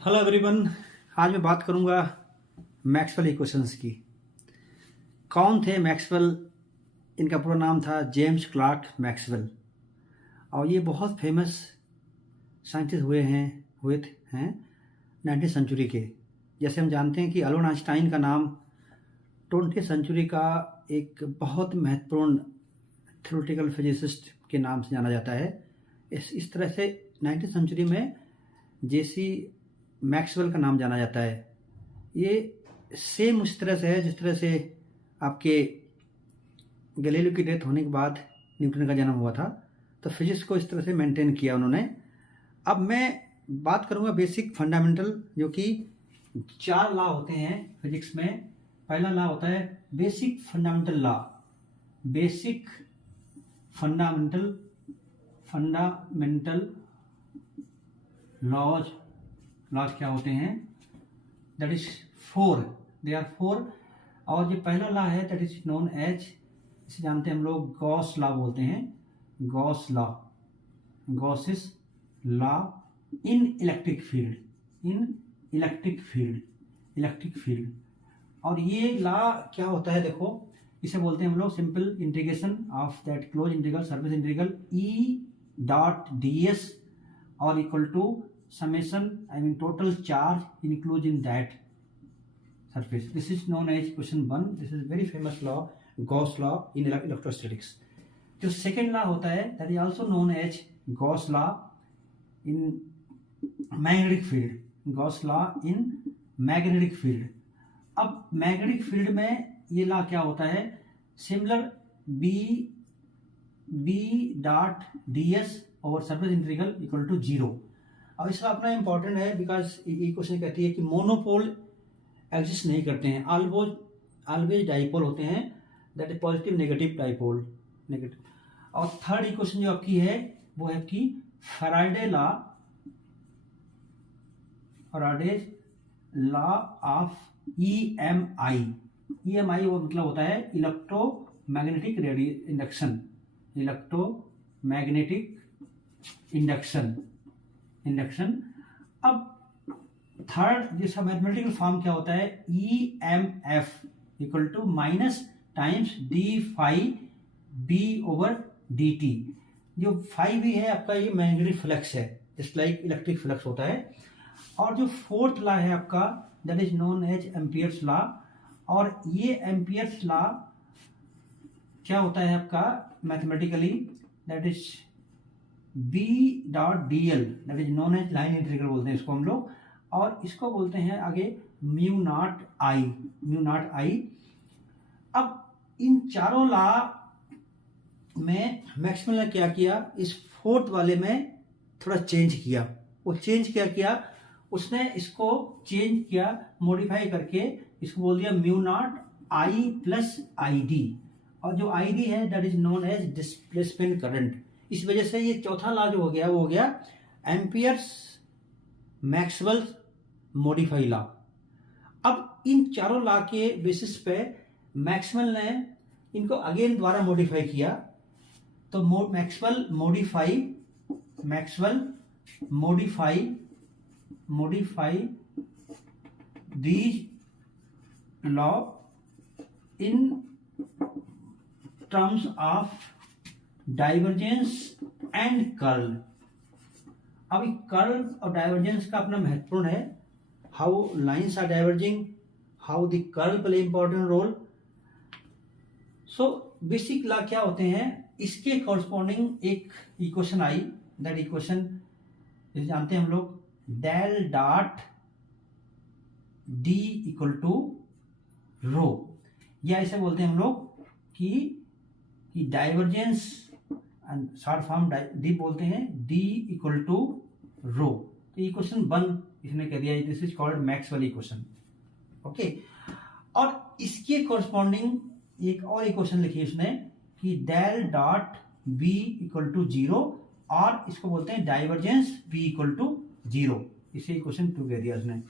Hello everyone. आज मैं बात करूंगा मैक्सवेल इक्वेशंस की। कौन थे मैक्सवेल? इनका पूरा नाम था जेम्स क्लार्क मैक्सवेल और ये बहुत फेमस साइंटिस्ट हुए हैं 19वीं सेंचुरी के। जैसे हम जानते हैं कि अल्बर्ट आइंस्टाइन का नाम 20वीं सेंचुरी का एक बहुत महत्वपूर्ण थ्योरेटिकल फिजिसिस्ट के नाम से जाना जाता है। इस तरह से 19वीं सेंचुरी में जेसी मैक्सवेल का नाम जाना जाता है। ये सेम उस तरह से है जिस तरह से आपके गैलीलियो की डेथ होने के बाद न्यूटन का जन्म हुआ था, तो फिजिक्स को इस तरह से मेंटेन किया उन्होंने। अब मैं बात करूंगा बेसिक फंडामेंटल, जो कि 4 लॉ होते हैं फिजिक्स में। पहला लॉ होता है basic fundamental law. Basic fundamental laws क्या होते हैं? That is 4, they are 4। और जो पहला लॉ है दैट इज नोन एज, इसे जानते हैं हम लोग गॉस लॉ बोलते हैं। Gauss law, Gauss's law in electric field. और ये लॉ क्या होता है? देखो, इसे बोलते हैं हम लोग simple integration of that close integral surface integral E dot D S और equal to summation, total charge included in that surface. This is known as equation 1. This is very famous law, Gauss law in electrostatics. जो second law होता है that is also known as Gauss law in magnetic field. Gauss law in magnetic field. अब magnetic field में ये law क्या होता है? Similar B dot D S और सरफेस इंटीग्रल इक्वल टू 0। और इसका अपना इंपॉर्टेंट है बिकॉज ये क्वेश्चन कहती है कि मोनोपोल एग्जिस्ट नहीं करते हैं, ऑलवेज डाइपोल होते हैं। That is positive negative dipole negative. और थर्ड इक्वेशन जो आपकी है वो है कि Faraday law of EMI. EMI वो मतलब होता है इलेक्ट्रोमैग्नेटिक इंडक्शन। अब थर्ड जिसका मैथमेटिकल फॉर्म क्या होता है? E M F equal to minus times D phi B over D T. जो फाई भी है आपका, ये मैग्नेटिक फ्लक्स है, जस्ट लाइक इलेक्ट्रिक फ्लक्स होता है। और जो फोर्थ लॉ है आपका that is known as Ampere's law. और ये एम्पियर्स लॉ क्या होता है आपका mathematically? That is B dot D L, that is known as line integral बोलते हैं इसको हम लोग। और इसको बोलते हैं आगे म्यू नॉट आई। अब इन चारों लॉ में मैक्सवेल ने क्या किया? इस फोर्थ वाले में थोड़ा चेंज किया। वो चेंज क्या किया? उसने इसको चेंज किया, मॉडिफाई करके इसको बोल दिया mu naught I plus I D. और जो आई डी है that is known as displacement current. इस वजह से ये चौथा लॉ जो हो गया वो हो गया एम्पियर्स मैक्सवेल मॉडिफाई लॉ। अब इन चारों लॉ के बेसिस पे मैक्सवेल ने इनको अगेन दोबारा मॉडिफाई किया। तो Maxwell modify these law in terms of divergence and curl. अब कर्ल और डाइवर्जेंस का अपना महत्वपूर्ण है। How lines are diverging, how the curl play important role. So basic law क्या होते हैं? इसके कॉरस्पॉन्डिंग एक इक्वेशन आई। दैट इक्वेशन जानते हैं हम लोग, del dot D equal to rho, या इसे बोलते हैं हम लोग कि डाइवर्जेंस शॉर्ट फॉर्म डी बोलते हैं, डी इक्वल टू रो। तो इक्वेशन 1 इसने कह दिया, this is called Maxwell equation. Okay. और इसके कॉरस्पॉन्डिंग एक और इक्वेशन लिखी इसने कि del dot B equal to 0, और इसको बोलते हैं डाइवर्जेंस बी इक्वल टू 0। इसे इक्वेशन 2 कह दिया उसने।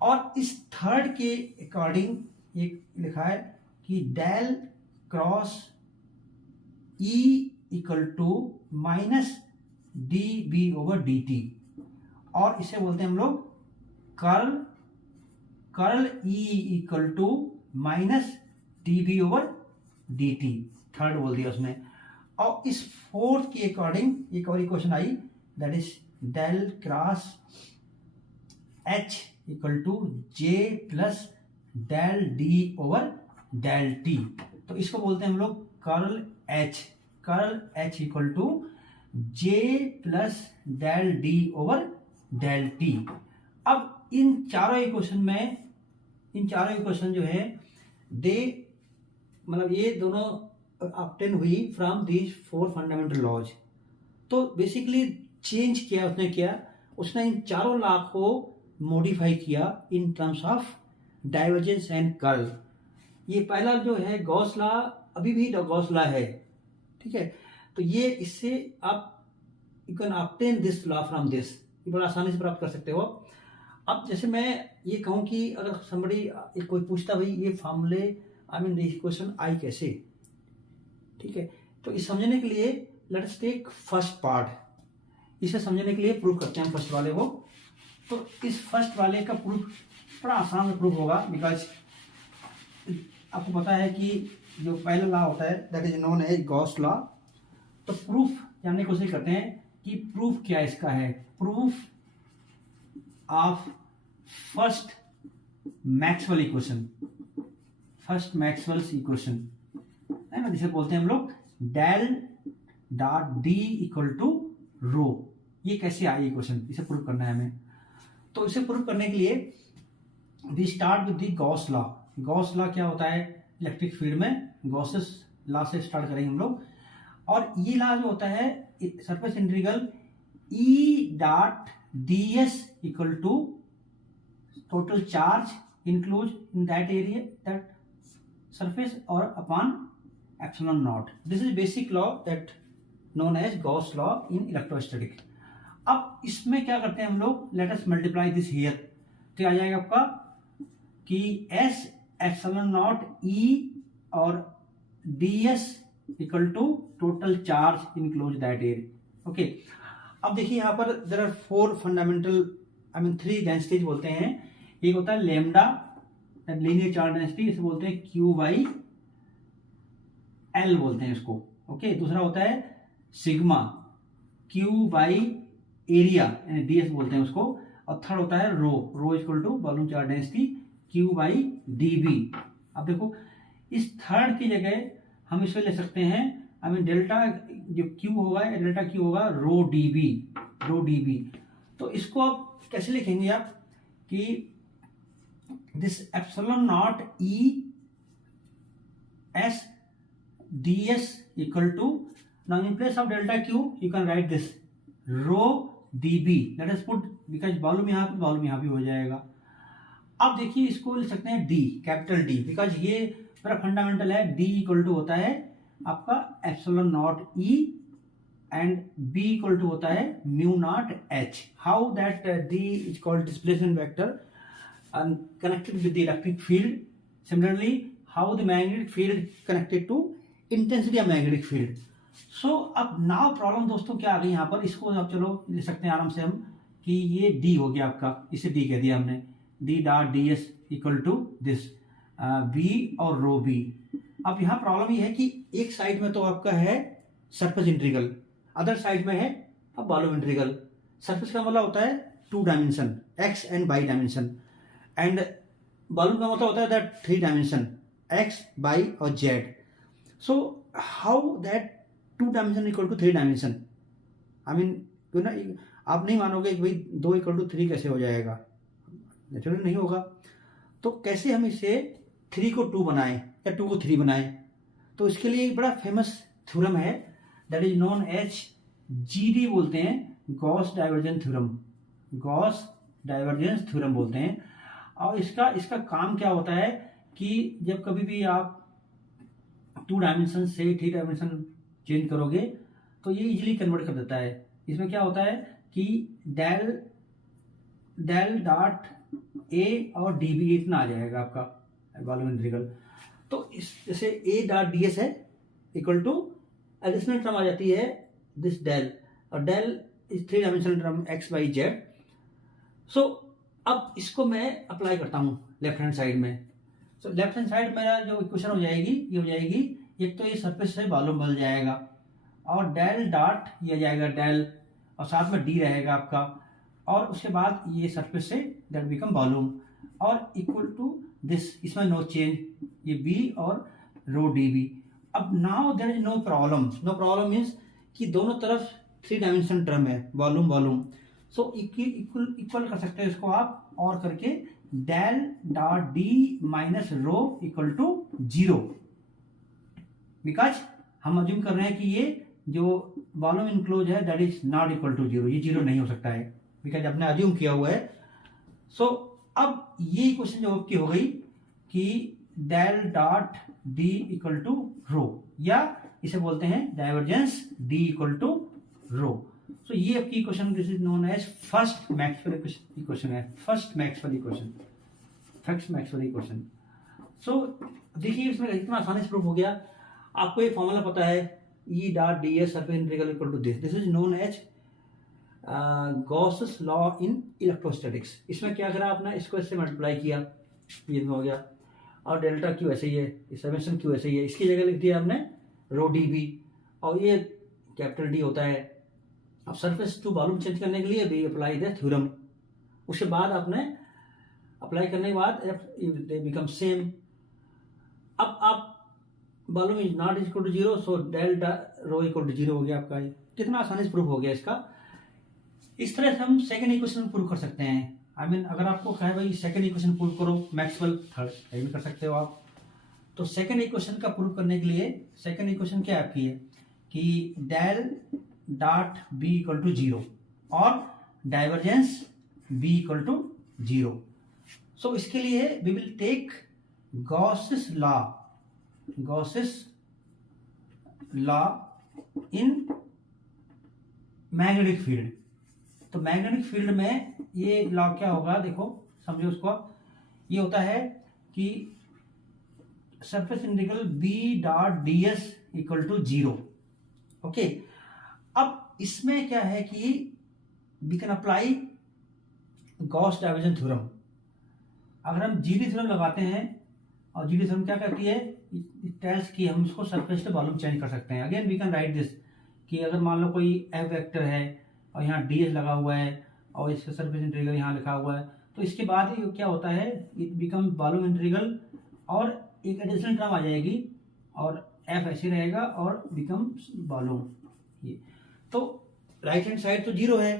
और इस थर्ड के अकॉर्डिंग एक लिखा है कि del cross E equal to minus D B over D T, और इसे बोलते हैं हम लोग curl E equal to minus D B over D T, third बोल दिया उसने। और इस फोर्थ के अकॉर्डिंग एक और इक्वेशन आई, that is del cross H equal to J plus del D over del T. तो इसको बोलते हैं हम लोग curl H equal to J plus del D over del T. अब इन चारों इक्वेशन जो है दे मतलब ये दोनों ऑब्टेन हुई फ्रॉम दीज 4 फंडामेंटल लॉज। तो बेसिकली चेंज किया उसने इन चारों लॉ को मॉडिफाई किया इन terms of divergence and curl. ये पहला जो है गॉस लॉ अभी भी गॉस लॉ है, ठीक है। तो ये इससे आप you can obtain this law from this, ये बड़ा आसानी से प्राप्त कर सकते हो। अब जैसे मैं ये कहूँ कि अगर समबडी कोई पूछता भाई ये फॉर्मूले I mean this question I कैसे, ठीक है। तो इस समझने के लिए लेट्स टेक फर्स्ट पार्ट, इसे समझने के लिए प्रूफ करते हैं फर्स्ट वाले को। तो इस फर्स्ट वाले का प्रूफ बड़ा आसान से प्रूफ होगा, बिकॉज आपको पता है कि जो पहला लॉ होता है that is known as Gauss law. तो प्रूफ जानने की कोशिश करते हैं कि प्रूफ क्या इसका है। Proof of first Maxwell equation है ना, जिसे बोलते हैं हम लोग del dot D equal to rho. ये कैसे आई इक्वेशन, इसे प्रूफ करना है हमें। तो इसे प्रूफ करने के लिए we start with the Gauss law. Gauss law क्या होता है इलेक्ट्रिक फील्ड में, गॉसेस लॉ से स्टार्ट करेंगे हम लोग। और ये लॉ जो होता है surface integral E dot D S equal to total charge include in that area that surface और upon epsilon naught. This is basic law that known as Gauss law in electrostatic. अब इसमें क्या करते हैं हम लोग, let us multiply this here. तो आ जाएगा आपका कि एस एप्सिलॉन नॉट ई और D S equal to total charge enclose that area. Okay, अब देखिए यहाँ पर there are 4 fundamental I mean 3 densities बोलते हैं। एक होता है लेमडा लीनियर चार्ज डेंसिटी, इसे बोलते हैं क्यू बाई एल बोलते हैं इसको। ओके, दूसरा होता है sigma Q by area D S बोलते हैं उसको। और थर्ड होता है rho equal to volume charge density Q by D B. अब देखो इस थर्ड की जगह हम इसमें ले सकते हैं आई मीन डेल्टा जो क्यू होगा डेल्टा क्यू होगा रो डी बी। तो इसको आप कैसे लिखेंगे आप कि this epsilon naught E S D S equal to now in place of delta Q you can write this rho D B. Let us put because volume यहाँ पे वॉल्यूम यहाँ भी हो जाएगा। अब देखिए इसको ले सकते हैं डी कैपिटल डी, बिकॉज ये मेरा फंडामेंटल है। डी इक्वल टू होता है आपका epsilon naught E and B equal to होता है mu naught H. How that D is called displacement vector connected with the electric field. Similarly, how the magnetic field connected to intensity of magnetic field. So अब now problem दोस्तों क्या आ गई यहाँ पर, इसको अब चलो ले सकते हैं आराम से हम कि ये D हो गया आपका, इसे D कह दिया हमने, D dot D S equal to this B और रो B। अब यहाँ प्रॉब्लम ये है कि एक साइड में तो आपका है सरफेस इंटीग्रल, अदर साइड में है अब वॉल्यूम इंटीग्रल। सरफेस का मतलब होता है 2 dimension x and y dimension, and volume का मतलब होता है दैट 3 डायमेंशन x y और z। So how that 2 dimension equal to 3 dimension, I mean तो ना आप नहीं मानोगे कि भाई 2 इक्वल टू 3 कैसे हो जाएगा, नेचुरली नहीं होगा। तो कैसे हम इसे 3 को 2 बनाएं या 2 को 3 बनाएं, तो इसके लिए एक बड़ा फेमस थ्योरम है that is known as GD बोलते हैं, गॉस डाइवर्जेंस थ्योरम बोलते हैं। और इसका काम क्या होता है कि जब कभी भी आप 2 डायमेंशन से 3 डायमेंशन चेंज करोगे तो ये इजीली कन्वर्ट कर देता है। इसमें क्या होता है कि डेल डॉट ए और डी बी इतना आ जाएगा आपका वॉल्यूम इंटीग्रल। तो इस जैसे ए डॉट डी एस है इक्वल टू एडिशनल टर्म आ जाती है दिस डेल, और del is 3 dimensional term X Y Z. So अब इसको मैं अप्लाई करता हूँ लेफ्ट हैंड साइड में। तो लेफ्ट हैंड साइड मेरा जो इक्वेशन हो जाएगी, ये हो जाएगी, एक तो ये सरफेस से वॉल्यूम बदल जाएगा और डेल डॉट ये जाएगा डेल, और साथ में डी रहेगा आपका, और उसके बाद ये सरफेस से दैट बिकम वॉल्यूम और इक्वल टू दिस, इसमें नो चेंज, ये बी और रो डी बी। अब now there is no problem, no problem means कि दोनों तरफ 3 डायमेंशन टर्म है, वॉल्यूम वॉल्यूम, सो इक्वल कर सकते हैं इसको आप, और करके del dot D minus rho equal to 0, because हम अज्यूम कर रहे हैं कि ये जो वॉल्यूम इनक्लोज है that is not equal to 0, ये 0 नहीं हो सकता है बिकॉज आपने अज्यूम किया हुआ है। सो अब ये क्वेश्चन जो आपकी हो गई कि del dot D equal to rho, या इसे बोलते हैं divergence D equal to rho. So ये आपकी equation, this is known as first Maxwell equation है, फर्स्ट मैक्सवेल इक्वेशन। सो देखिए इसमें इतना आसानी से प्रूफ हो गया। आपको ये फॉर्मूला पता है, E dot D S surface integral equal to this is known as Gauss's law in electrostatics. इसमें क्या करा आपने, इसको इससे मल्टीप्लाई किया, ये हो गया, और डेल्टा क्यू ऐसे ही है, समेशन क्यू ऐसे ही है, इसकी जगह लिख दिया आपने रो डी बी, और ये कैपिटल डी होता है। अब सरफेस टू वॉल्यूम चेंज करने के लिए भी अप्लाई द थ्योरम, उसके बाद आपने अप्लाई करने के बाद दे बिकम सेम। अब आप volume is not equal to 0, so delta rho equal to 0 हो गया आपका। कितना आसानी से प्रूफ हो गया इसका। इस तरह से हम सेकंड इक्वेशन प्रूव कर सकते हैं। आई मीन अगर आपको कहे भाई सेकंड इक्वेशन प्रूव करो मैक्सवेल, थर्ड भी कर सकते हो आप। तो सेकंड इक्वेशन का प्रूव करने के लिए सेकंड इक्वेशन क्या आपकी है कि del dot B equal to 0 और divergence B equal to 0। So इसके लिए we will take Gauss's law in magnetic field. तो मैग्नेटिक फील्ड में ये लॉ क्या होगा, देखो समझो उसको। ये होता है कि surface integral B dot D S equal to 0। Okay, अब इसमें क्या है कि we can apply Gauss divergence theorem. अगर हम जीडी थ्योरम लगाते हैं, और जीडी थ्योरम क्या करती है, इट टेल्स कि हम उसको सरफेस से वॉल्यूम चेंज कर सकते हैं। Again we can write this कि अगर मान लो कोई एफ वेक्टर है और यहाँ डी एस लगा हुआ है और इसका सरफेस इंटीग्रल यहाँ लिखा हुआ है, तो इसके बाद ये क्या होता है, इट बिकम वॉल्यूम इंटीग्रल, और एक एडिशनल टर्म आ जाएगी और एफ ऐसे रहेगा और बिकम वॉल्यूम। ये तो राइट हैंड साइड तो 0 है,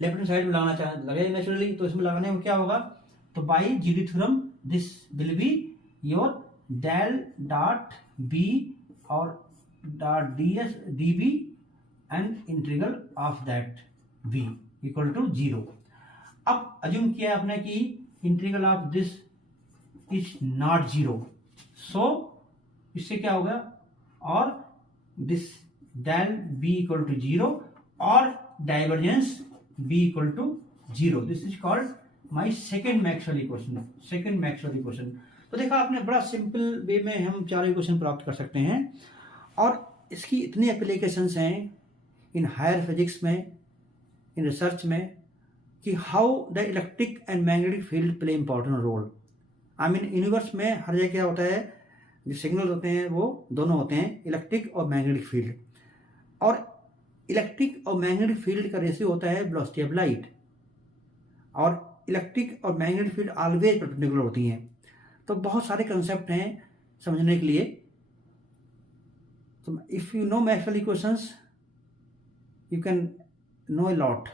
लेफ्ट हैंड साइड में लगाना चाहे लगेगा नेचुरली, तो इसमें लगाने में क्या होगा, तो by GD theorem this will be your del dot B और dot D S D B and integral of that v equal to 0। अब अज्यूम किया आपने कि integral of this is not 0, so इससे क्या होगा, और this del b equal to 0 और divergence b equal to 0। This is called my second Maxwell equation. तो देखा आपने, बड़ा सिंपल वे में हम चारों इक्वेशन प्राप्त कर सकते हैं, और इसकी इतनी एप्लीकेशंस हैं इन हायर फिजिक्स में, इन रिसर्च में, कि how the electric and magnetic field play important role. I mean universe में हर जगह क्या होता है, जो सिग्नल होते हैं वो दोनों होते हैं, इलेक्ट्रिक और मैग्नेटिक फील्ड। और इलेक्ट्रिक और मैग्नेटिक फील्ड का रेशियो होता है वेलोसिटी ऑफ लाइट, और इलेक्ट्रिक और मैग्नेटिक फील्ड ऑलवेज परपेंडिकुलर होती हैं। तो बहुत सारे कंसेप्ट हैं समझने के लिए। तो if you know Maxwell equations, you can know a lot.